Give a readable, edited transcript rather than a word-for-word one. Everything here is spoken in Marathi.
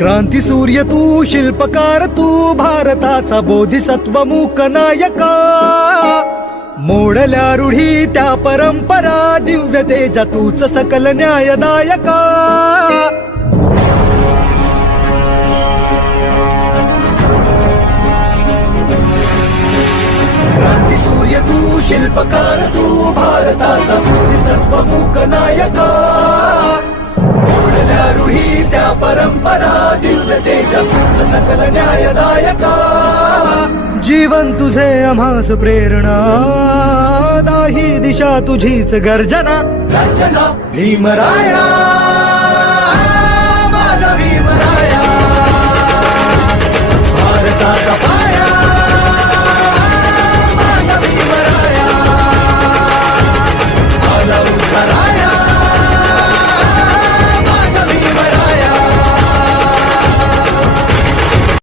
क्रांती सूर्य तू, शिल्पकार तू, भारताचा बोधिसत्व मूक नायका. मोडल्या रूढी त्या परंपरा, दिव्य तेजा तूच सकल न्यायदायका. क्रांती सूर्य तू, शिल्पकार तू, भारताचा बोधिसत्व मूक नायका. मोडल्या रूढी त्या परंपरा, दिव्य तेजा तूच सकल न्यायदायका. जीवन तुझे आम्हास प्रेरणा, दाही दिशा तुझीच गर्जना. भीमराया